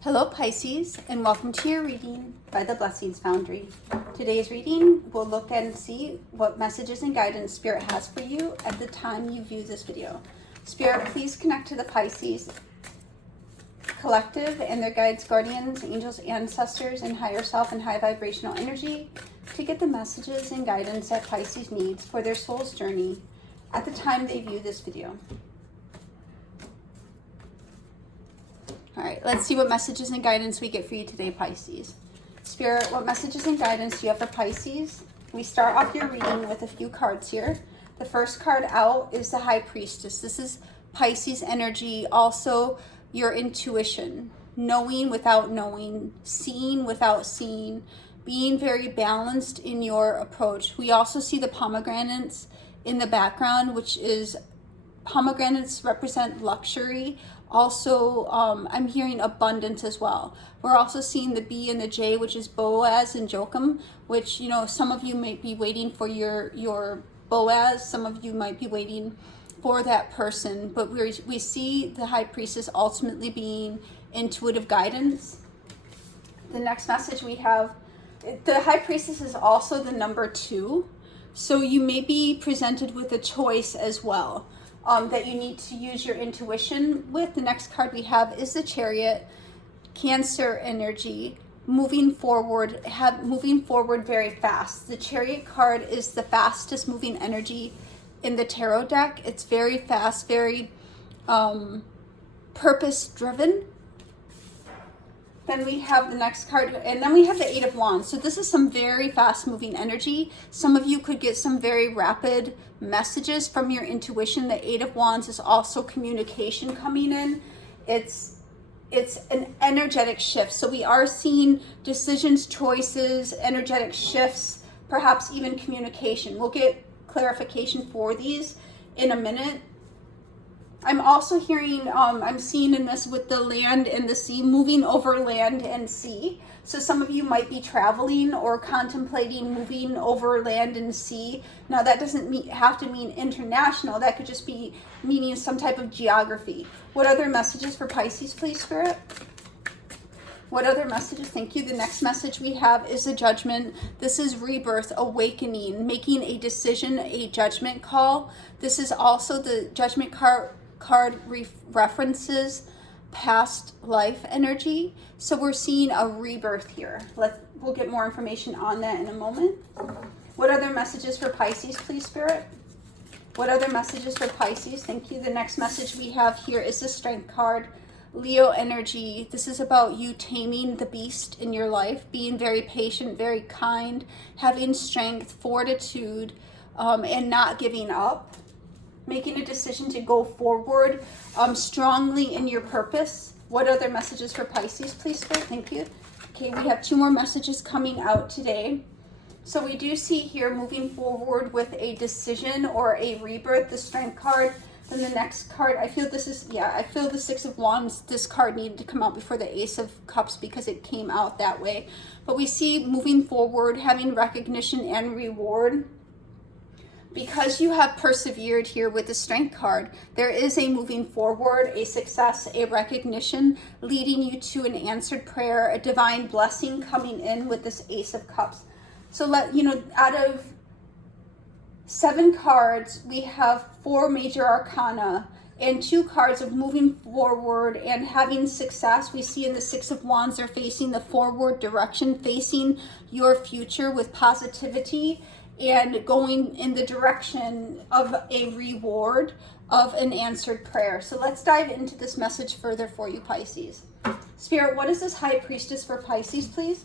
Hello Pisces, and welcome to your reading by the Blessings Foundry. Today's reading, we'll look and see what messages and guidance Spirit has for you at the time you view this video. Spirit, please connect to the Pisces collective and their guides, guardians, angels, ancestors, and higher self and high vibrational energy to get the messages and guidance that Pisces needs for their soul's journey at the time they view this video. All right, let's see what messages and guidance we get for you today, Pisces. Spirit, what messages and guidance do you have for Pisces? We start off your reading with a few cards here. The first card out is the High Priestess. This is Pisces energy, also your intuition, knowing without knowing, seeing without seeing, being very balanced in your approach. We also see the pomegranates in the background, which is pomegranates represent luxury. Also, I'm hearing abundance as well. We're also seeing the B and the J, which is Boaz and Joachim, which, you know, some of you might be waiting for your Boaz. Some of you might be waiting for that person. But we see the High Priestess ultimately being intuitive guidance. The next message we have, the High Priestess is also the number 2. So you may be presented with a choice as well. That you need to use your intuition with. The next card we have is the Chariot, Cancer energy, moving forward very fast. The Chariot card is the fastest moving energy in the tarot deck. It's very fast, very purpose driven. Then we have the next card, and then we have the Eight of Wands. So this is some very fast moving energy. Some of you could get some very rapid messages from your intuition. The Eight of Wands is also communication coming in. It's an energetic shift. So we are seeing decisions, choices, energetic shifts, perhaps even communication. We'll get clarification for these in a minute. I'm also hearing, I'm seeing in this with the land and the sea, moving over land and sea. So some of you might be traveling or contemplating moving over land and sea. Now that doesn't have to mean international. That could just be meaning some type of geography. What other messages for Pisces, please, Spirit? What other messages? Thank you. The next message we have is the Judgment. This is rebirth, awakening, making a decision, a judgment call. This is also the Judgment card references past life energy. So we're seeing a rebirth here. We'll get more information on that in a moment. What other messages for Pisces, please, Spirit? What other messages for Pisces? Thank you. The next message we have here is the Strength card, Leo energy. This is about you taming the beast in your life, being very patient, very kind, having strength, fortitude, and not giving up. Making a decision to go forward strongly in your purpose. What other messages for Pisces, please, Spirit? Thank you. Okay, we have 2 more messages coming out today. So we do see here moving forward with a decision or a rebirth, the Strength card. Then the next card, I feel this is, I feel the Six of Wands. This card needed to come out before the Ace of Cups because it came out that way. But we see moving forward, having recognition and reward. Because you have persevered here with the Strength card, there is a moving forward, a success, a recognition, leading you to an answered prayer, a divine blessing coming in with this Ace of Cups. So out of 7 cards, we have 4 major arcana and 2 cards of moving forward and having success. We see in the Six of Wands, they're facing the forward direction, facing your future with positivity, and going in the direction of a reward of an answered prayer. So let's dive into this message further for you, Pisces. Spirit, what is this High Priestess for Pisces, please?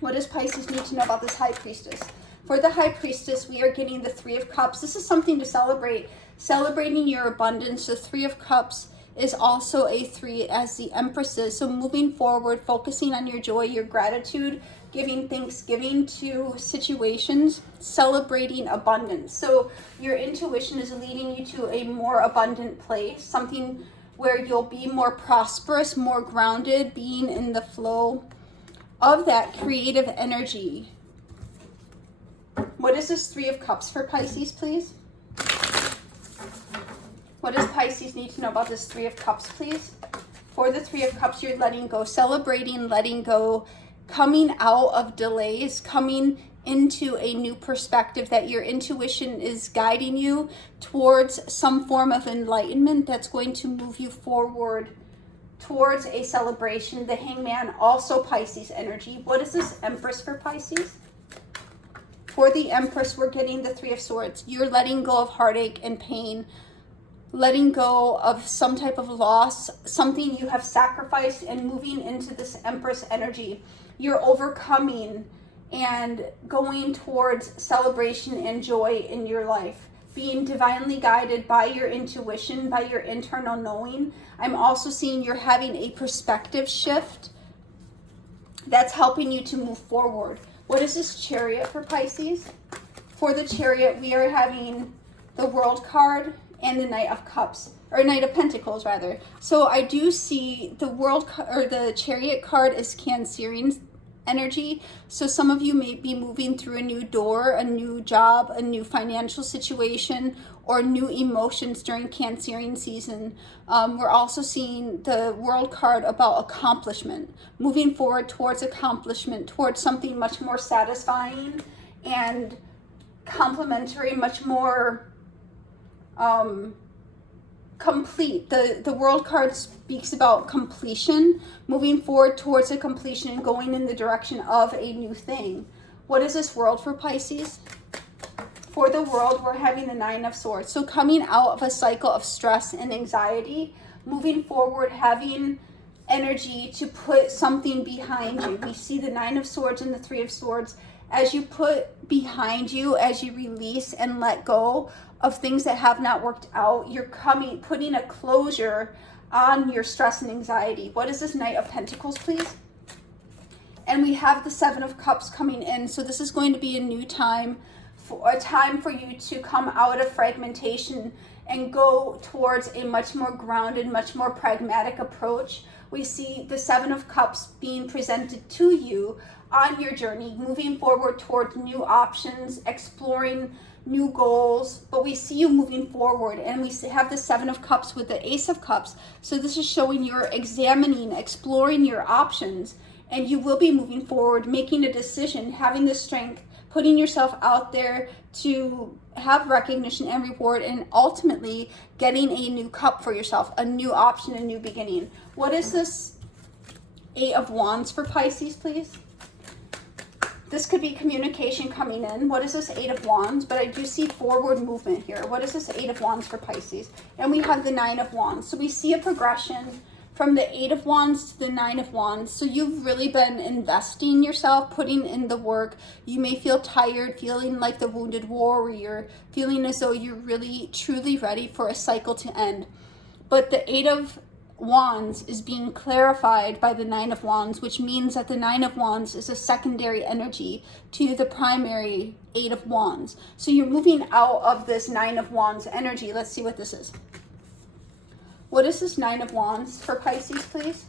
What does Pisces need to know about this High Priestess? For the High Priestess, we are getting the Three of Cups. This is something to celebrate, celebrating your abundance. The Three of Cups is also a 3 as the Empresses. So moving forward, focusing on your joy, your gratitude, giving thanksgiving to situations, celebrating abundance. So your intuition is leading you to a more abundant place, something where you'll be more prosperous, more grounded, being in the flow of that creative energy. What is this Three of Cups for Pisces, please? What does Pisces need to know about this Three of Cups, please? For the Three of Cups, you're letting go, celebrating, letting go, coming out of delays, coming into a new perspective, that your intuition is guiding you towards some form of enlightenment that's going to move you forward towards a celebration. The Hangman, also Pisces energy. What is this Empress for Pisces? For the Empress, we're getting the Three of Swords. You're letting go of heartache and pain, letting go of some type of loss, something you have sacrificed, and moving into this Empress energy. You're overcoming and going towards celebration and joy in your life, being divinely guided by your intuition, by your internal knowing. I'm also seeing you're having a perspective shift that's helping you to move forward. What is this Chariot for Pisces? For the Chariot, we are having the World card and the Knight of Cups, or Knight of Pentacles rather. So I do see the the Chariot card is Cancerian energy. So some of you may be moving through a new door, a new job, a new financial situation, or new emotions during Cancerian season. We're also seeing the World card about accomplishment, moving forward towards accomplishment, towards something much more satisfying and complementary, much more complete. The World card speaks about completion, moving forward towards a completion and going in the direction of a new thing. What is this World for Pisces? For the World, we're having the Nine of Swords. So coming out of a cycle of stress and anxiety, moving forward, having energy to put something behind you. We see the Nine of Swords and the Three of Swords. As you put behind you, as you release and let go of things that have not worked out, you're putting a closure on your stress and anxiety. What is this Knight of Pentacles, please? And we have the Seven of Cups coming in. So this is going to be a new time, a time for you to come out of fragmentation and go towards a much more grounded, much more pragmatic approach. We see the Seven of Cups being presented to you on your journey, moving forward towards new options, exploring new goals, but we see you moving forward, and we have the Seven of Cups with the Ace of Cups. So this is showing you're examining, exploring your options, and you will be moving forward, making a decision, having the strength, putting yourself out there to have recognition and reward, and ultimately getting a new cup for yourself, a new option, a new beginning. What is this Eight of Wands for Pisces, please? This could be communication coming in. What is this Eight of Wands? But I do see forward movement here. What is this Eight of Wands for Pisces? And we have the Nine of Wands. So we see a progression from the Eight of Wands to the Nine of Wands. So you've really been investing yourself, putting in the work. You may feel tired, feeling like the wounded warrior, feeling as though you're really, truly ready for a cycle to end. But the Eight of Wands is being clarified by the Nine of Wands, which means that the Nine of Wands is a secondary energy to the primary Eight of Wands. So you're moving out of this Nine of Wands energy. Let's see what this is. What is this Nine of Wands for Pisces, please?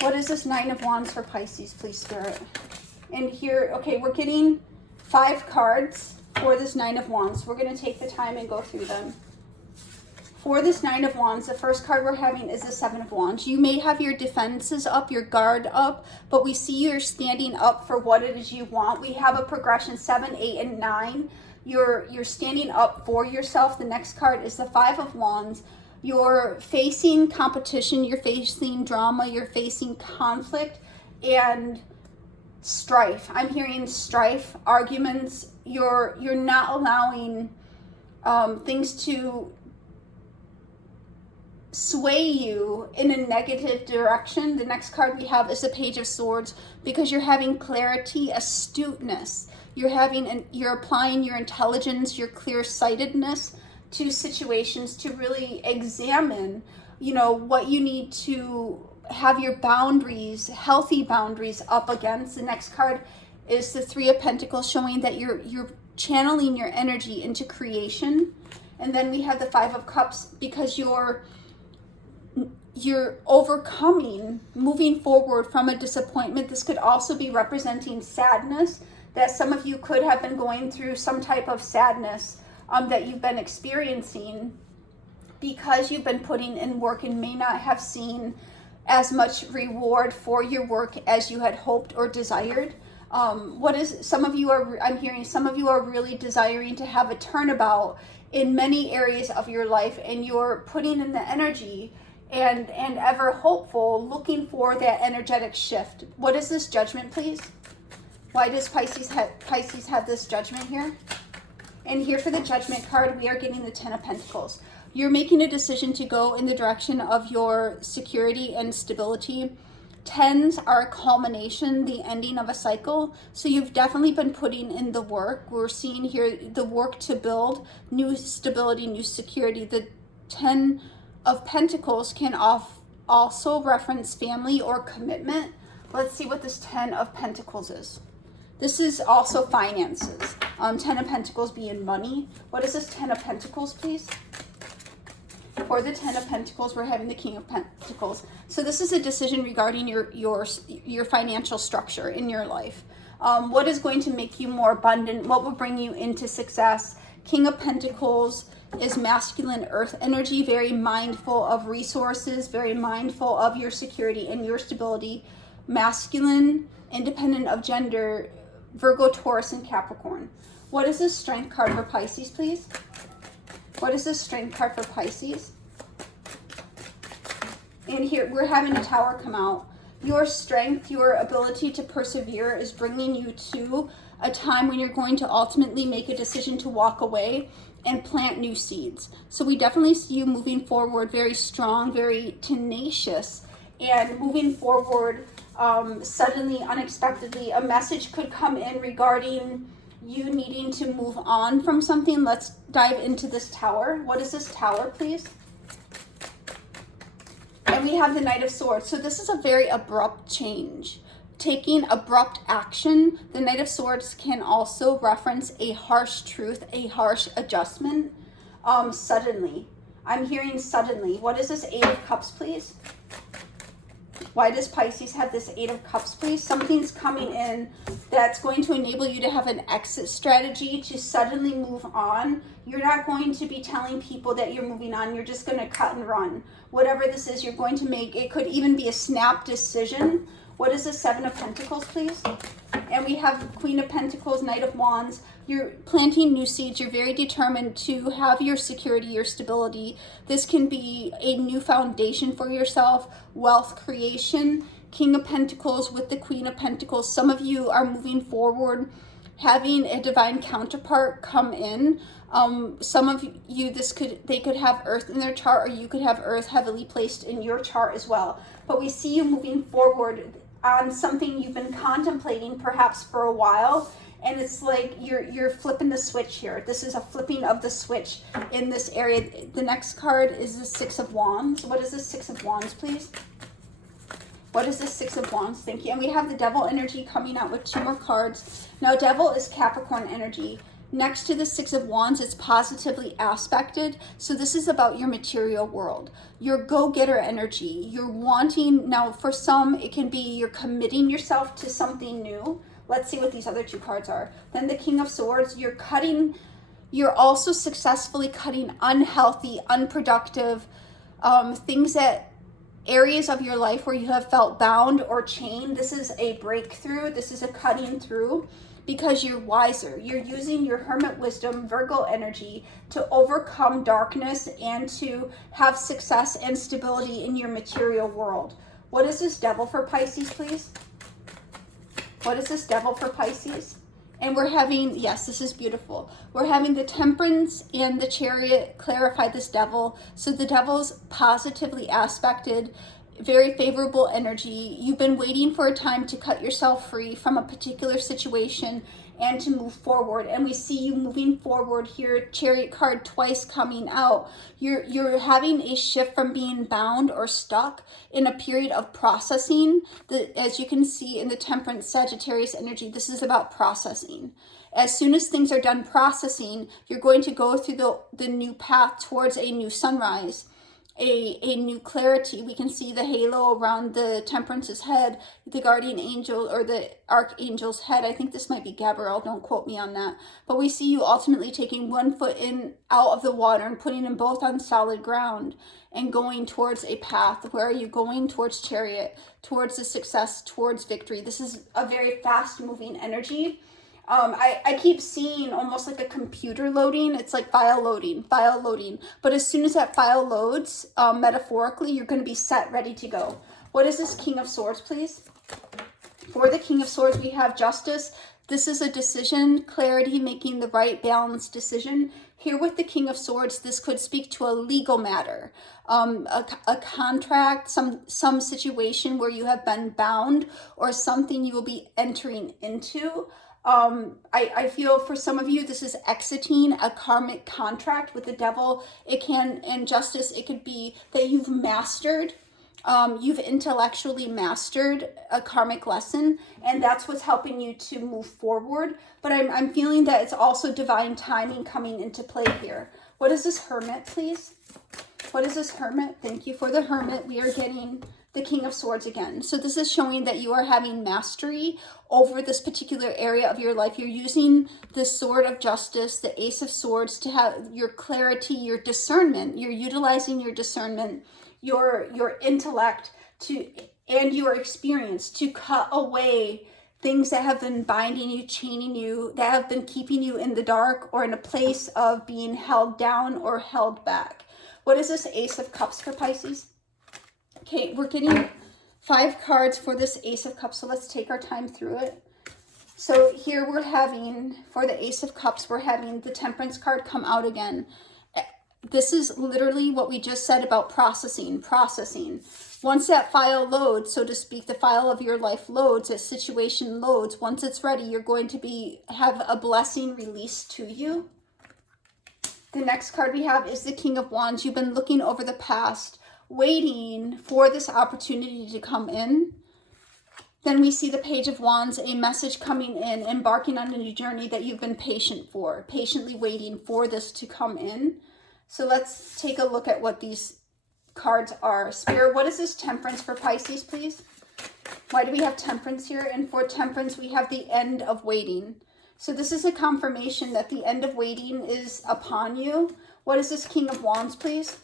What is this Nine of Wands for Pisces, please, Spirit? And here, okay, we're getting 5 cards for this Nine of Wands. We're going to take the time and go through them. For this Nine of Wands, the first card we're having is the Seven of Wands. You may have your defenses up, your guard up, but we see you're standing up for what it is you want. We have a progression 7, 8, and 9. You're standing up for yourself. The next card is the Five of Wands. You're facing competition, you're facing drama, you're facing conflict and strife. I'm hearing strife, arguments. You're not allowing things to sway you in a negative direction. The next card we have is the Page of Swords, because you're having clarity, astuteness. You're applying your intelligence, your clear-sightedness to situations to really examine, what you need to have your boundaries, healthy boundaries up against. The next card is the Three of Pentacles, showing that you're channeling your energy into creation. And then we have the Five of Cups, because you're overcoming, moving forward from a disappointment. This could also be representing sadness, that some of you could have been going through some type of sadness that you've been experiencing because you've been putting in work and may not have seen as much reward for your work as you had hoped or desired. I'm hearing some of you are really desiring to have a turnabout in many areas of your life, and you're putting in the energy and ever hopeful, looking for that energetic shift. What is this Judgment, please? Why does Pisces have this Judgment here? And here for the Judgment card, we are getting the Ten of Pentacles. You're making a decision to go in the direction of your security and stability. Tens are a culmination, the ending of a cycle. So you've definitely been putting in the work. We're seeing here the work to build new stability, new security. The Ten of Pentacles can also reference family or commitment. Let's see what this Ten of Pentacles is. This is also finances. Ten of Pentacles being money. What is this Ten of Pentacles, please? For the Ten of Pentacles, we're having the King of Pentacles. So this is a decision regarding your financial structure in your life. What is going to make you more abundant? What will bring you into success? King of Pentacles is masculine earth energy, very mindful of resources, very mindful of your security and your stability. Masculine, independent of gender, Virgo, Taurus, and Capricorn. What is this Strength card for Pisces, please? What is this Strength card for Pisces? And here, we're having a Tower come out. Your strength, your ability to persevere is bringing you to a time when you're going to ultimately make a decision to walk away and plant new seeds. So we definitely see you moving forward very strong, very tenacious, and moving forward suddenly, unexpectedly. A message could come in regarding you needing to move on from something. Let's dive into this Tower. What is this Tower, please? And we have the Knight of Swords. So this is a very abrupt change. Taking abrupt action. The Knight of Swords can also reference a harsh truth, a harsh adjustment. Suddenly. I'm hearing suddenly. What is this Eight of Cups, please? Why does Pisces have this Eight of Cups, please? Something's coming in that's going to enable you to have an exit strategy to suddenly move on. You're not going to be telling people that you're moving on. You're just going to cut and run. Whatever this is, you're going to make. It could even be a snap decision. What is the Seven of Pentacles, please? And we have Queen of Pentacles, Knight of Wands. You're planting new seeds. You're very determined to have your security, your stability. This can be a new foundation for yourself, wealth creation. King of Pentacles with the Queen of Pentacles. Some of you are moving forward, having a divine counterpart come in. Some of you, they could have Earth in their chart, or you could have Earth heavily placed in your chart as well. But we see you moving forward on something you've been contemplating perhaps for a while, and it's like you're flipping the switch here. This is a flipping of the switch in this area. The next card is the Six of Wands. What is the Six of Wands, please? What is the Six of Wands? Thank you. And we have the Devil energy coming out with two more cards. Now, Devil is Capricorn energy. Next to the Six of Wands, it's positively aspected. So this is about your material world, your go-getter energy. You're wanting, now for some, it can be you're committing yourself to something new. Let's see what these other two cards are. Then the King of Swords, you're also successfully cutting unhealthy, unproductive things, areas of your life where you have felt bound or chained. This is a breakthrough. This is a cutting through. Because you're wiser. You're using your hermit wisdom, Virgo energy, to overcome darkness and to have success and stability in your material world. What is this Devil for Pisces, please? What is this Devil for Pisces? And we're having, yes, this is beautiful. We're having the Temperance and the Chariot clarify this Devil. So the Devil's positively aspected, very favorable energy. You've been waiting for a time to cut yourself free from a particular situation and to move forward. And we see you moving forward here. Chariot card twice coming out. You're having a shift from being bound or stuck in a period of processing. As you can see in the Temperance Sagittarius energy, this is about processing. As soon as things are done processing, you're going to go through the new path towards a new sunrise. a new clarity. We can see the halo around the Temperance's head, the guardian angel or the archangel's head. I think this might be Gabriel, don't quote me on that. But we see you ultimately taking one foot in out of the water and putting them both on solid ground and going towards a path. Where are you going? Towards Chariot, towards the success, towards victory. This is a very fast moving energy. I keep seeing almost like a computer loading. It's like file loading. But as soon as that file loads, metaphorically, you're going to be set, ready to go. What is this King of Swords, please? For the King of Swords, we have Justice. This is a decision, clarity, making the right balanced decision. Here with the King of Swords, this could speak to a legal matter, a contract, some situation where you have been bound, or something you will be entering into. I feel for some of you, this is exiting a karmic contract with the devil. It can, and Justice, it could be that you've mastered, you've intellectually mastered a karmic lesson, and that's what's helping you to move forward. But I'm feeling that it's also divine timing coming into play here. What is this Hermit, please? What is this Hermit? Thank you for the Hermit. We are getting the King of Swords again. So this is showing that you are having mastery over this particular area of your life. You're using the Sword of Justice, the Ace of Swords, to have your clarity, your discernment. You're utilizing your discernment, your intellect, and your experience to cut away things that have been binding you, chaining you, that have been keeping you in the dark or in a place of being held down or held back. What is this Ace of Cups for Pisces? Okay, we're getting 5 cards for this Ace of Cups, so let's take our time through it. So here we're having, for the Ace of Cups, we're having the Temperance card come out again. This is literally what we just said about processing. Once that file loads, so to speak, the file of your life loads, that situation loads, once it's ready, you're going to have a blessing released to you. The next card we have is the King of Wands. You've been looking over the past, waiting for this opportunity to come in. Then we see the Page of Wands, a message coming in, embarking on a new journey that you've been patient for, patiently waiting for this to come in. So let's take a look at what these cards are. Spirit, what is this Temperance for Pisces, please? Why do we have Temperance here? And for Temperance, we have the end of waiting. So this is a confirmation that the end of waiting is upon you. What is this King of Wands, please?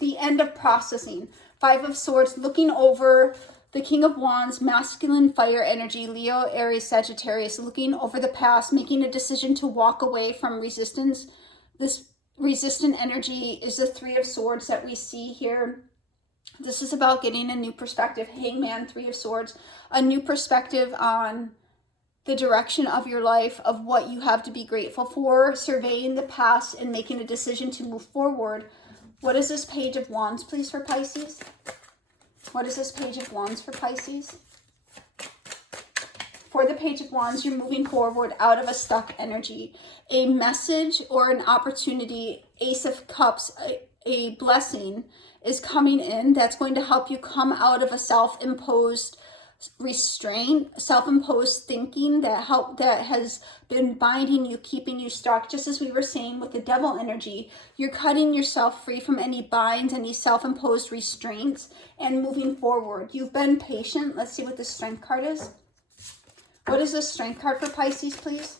The end of processing. 5 of Swords, looking over the King of Wands, masculine fire energy, Leo, Aries, Sagittarius, looking over the past, making a decision to walk away from resistance. This resistant energy is the 3 of Swords that we see here. This is about getting a new perspective. Hangman, 3 of Swords, a new perspective on the direction of your life, of what you have to be grateful for, surveying the past and making a decision to move forward. What is this Page of Wands, please, for Pisces? What is this Page of Wands for Pisces? For the Page of Wands, you're moving forward out of a stuck energy. A message or an opportunity, Ace of Cups, a blessing is coming in that's going to help you come out of a self-imposed restraint, self-imposed thinking that has been binding you, keeping you stuck. Just as we were saying with the devil energy, you're cutting yourself free from any binds, any self-imposed restraints, and moving forward. You've been patient. Let's see what the Strength card is. What is the Strength card for Pisces, please?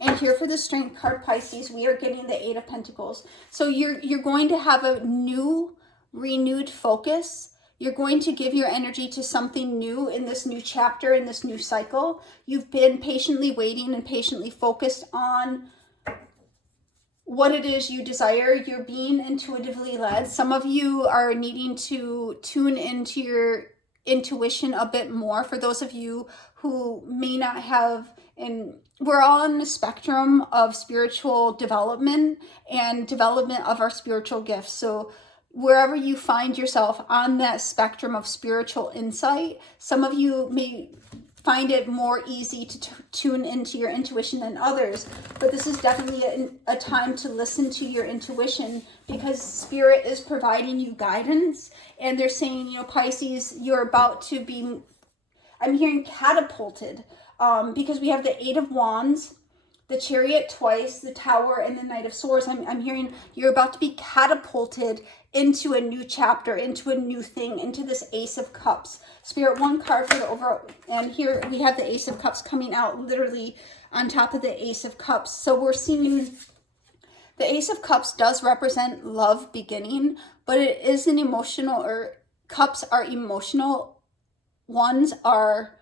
And here for the Strength card, Pisces, we are getting the 8 of Pentacles. So you're going to have a new, renewed focus. You're going to give your energy to something new in this new chapter, in this new cycle. You've been patiently waiting and patiently focused on what it is you desire. You're being intuitively led. Some of you are needing to tune into your intuition a bit more. For those of you who may not have, and we're all on the spectrum of spiritual development and development of our spiritual gifts. So wherever you find yourself on that spectrum of spiritual insight, some of you may find it more easy to tune into your intuition than others. But this is definitely a time to listen to your intuition, because Spirit is providing you guidance. And they're saying, you know, Pisces, you're about to be, I'm hearing catapulted, because we have the 8 of Wands, the Chariot twice, the Tower, and the Knight of Swords. I'm hearing you're about to be catapulted into a new chapter, into a new thing, into this Ace of Cups. Spirit, one card for the overall, and here we have the Ace of Cups coming out literally on top of the Ace of Cups. So we're seeing the Ace of Cups does represent love beginning, but it is an emotional, or cups are emotional. Ones are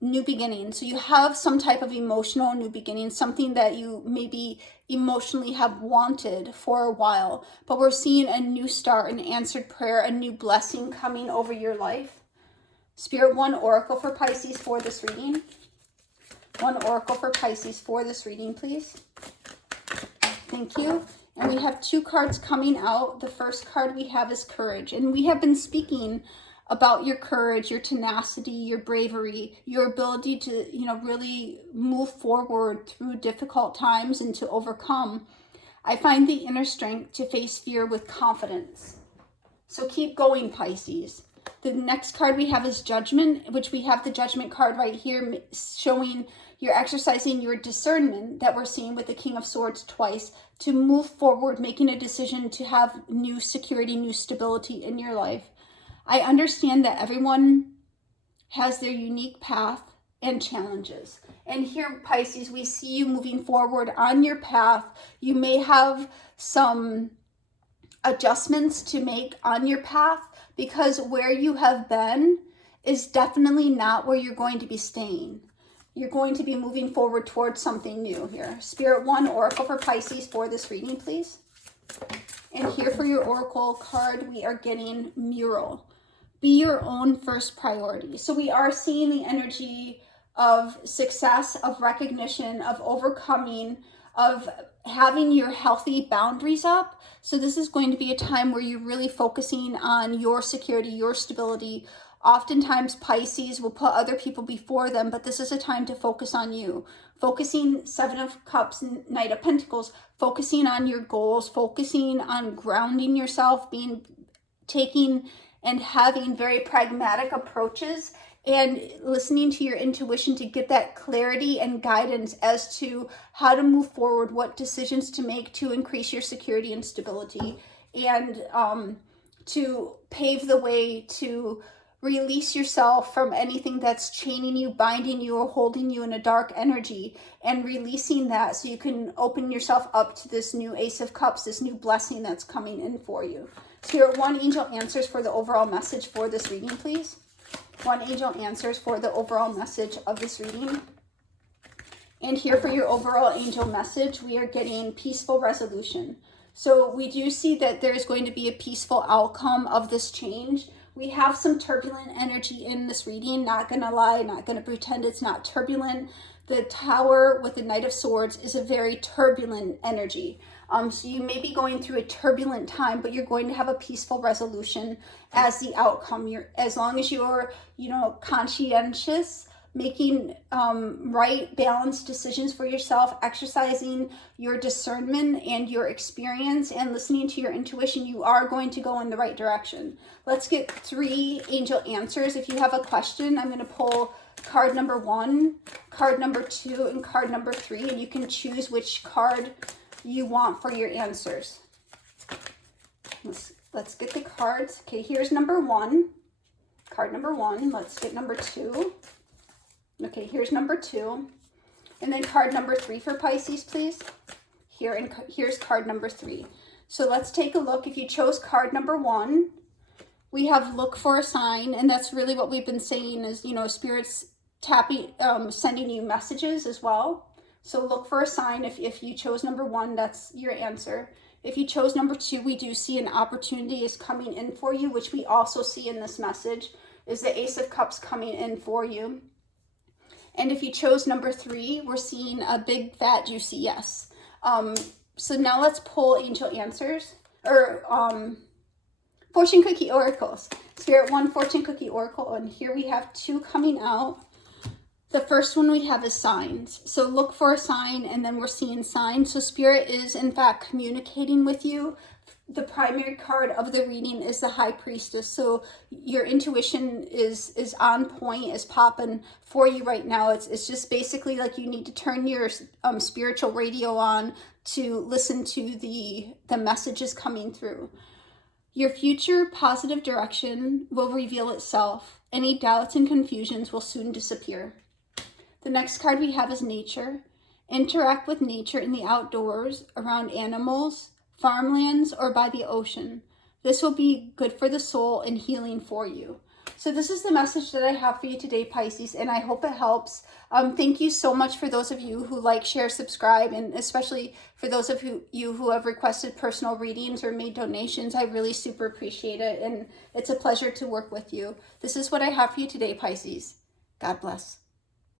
new beginning. So you have some type of emotional new beginning, something that you maybe emotionally have wanted for a while, but we're seeing a new start, an answered prayer, a new blessing coming over your life. Spirit, one oracle for Pisces for this reading. One oracle for Pisces for this reading, please. Thank you. And we have two cards coming out. The first card we have is courage, and we have been speaking about your courage, your tenacity, your bravery, your ability to, really move forward through difficult times and to overcome. I find the inner strength to face fear with confidence. So keep going, Pisces. The next card we have is Judgment, which we have the Judgment card right here showing you're exercising your discernment that we're seeing with the King of Swords twice to move forward, making a decision to have new security, new stability in your life. I understand that everyone has their unique path and challenges. And here, Pisces, we see you moving forward on your path. You may have some adjustments to make on your path because where you have been is definitely not where you're going to be staying. You're going to be moving forward towards something new here. Spirit, one oracle for Pisces for this reading, please. And here for your oracle card, we are getting Mural. Be your own first priority. So we are seeing the energy of success, of recognition, of overcoming, of having your healthy boundaries up. So this is going to be a time where you're really focusing on your security, your stability. Oftentimes Pisces will put other people before them, but this is a time to focus on you. Focusing, Seven of Cups, Knight of Pentacles, focusing on your goals, focusing on grounding yourself, taking and having very pragmatic approaches and listening to your intuition to get that clarity and guidance as to how to move forward, what decisions to make to increase your security and stability, and to pave the way to release yourself from anything that's chaining you, binding you, or holding you in a dark energy, and releasing that so you can open yourself up to this new Ace of Cups, this new blessing that's coming in for you. Spirit, one angel answers for the overall message for this reading, please. One angel answers for the overall message of this reading. And here for your overall angel message, we are getting peaceful resolution. So we do see that there's going to be a peaceful outcome of this change. We have some turbulent energy in this reading, not going to lie, not going to pretend it's not turbulent. The Tower with the Knight of Swords is a very turbulent energy. So you may be going through a turbulent time, but you're going to have a peaceful resolution as the outcome. As long as you're, conscientious, making right, balanced decisions for yourself, exercising your discernment and your experience, and listening to your intuition, you are going to go in the right direction. Let's get 3 angel answers. If you have a question, I'm going to pull card number 1, card number 2, and card number 3, and you can choose which card you want for your answers. Let's get the cards. Okay, here's number 1, card number 1. Let's get number 2. Okay, here's number 2, and then card number 3 for Pisces, please. Here's card number 3. So let's take a look. If you chose card number 1, we have look for a sign, and that's really what we've been saying is, Spirit's sending you messages as well. So look for a sign. If you chose number 1, that's your answer. If you chose number 2, we do see an opportunity is coming in for you, which we also see in this message, is the Ace of Cups coming in for you. And if you chose number 3, we're seeing a big, fat, juicy yes. So now let's pull angel answers, or fortune cookie oracles. Spirit, 1 fortune cookie oracle, and here we have 2 coming out. The first one we have is signs. So look for a sign, and then we're seeing signs. So Spirit is, in fact, communicating with you the primary card of the reading is the High Priestess. So your intuition is on point, is popping for you right now. It's just basically like you need to turn your spiritual radio on to listen to the messages coming through. Your future positive direction will reveal itself. Any doubts and confusions will soon disappear. The next card we have is Nature. Interact with nature in the outdoors, around animals, farmlands, or by the ocean. This will be good for the soul and healing for you. So this is the message that I have for you today, Pisces, and I hope it helps. Thank you so much for those of you who like, share, subscribe, and especially for those of you who have requested personal readings or made donations. I really super appreciate it, and it's a pleasure to work with you. This is what I have for you today, Pisces. God bless.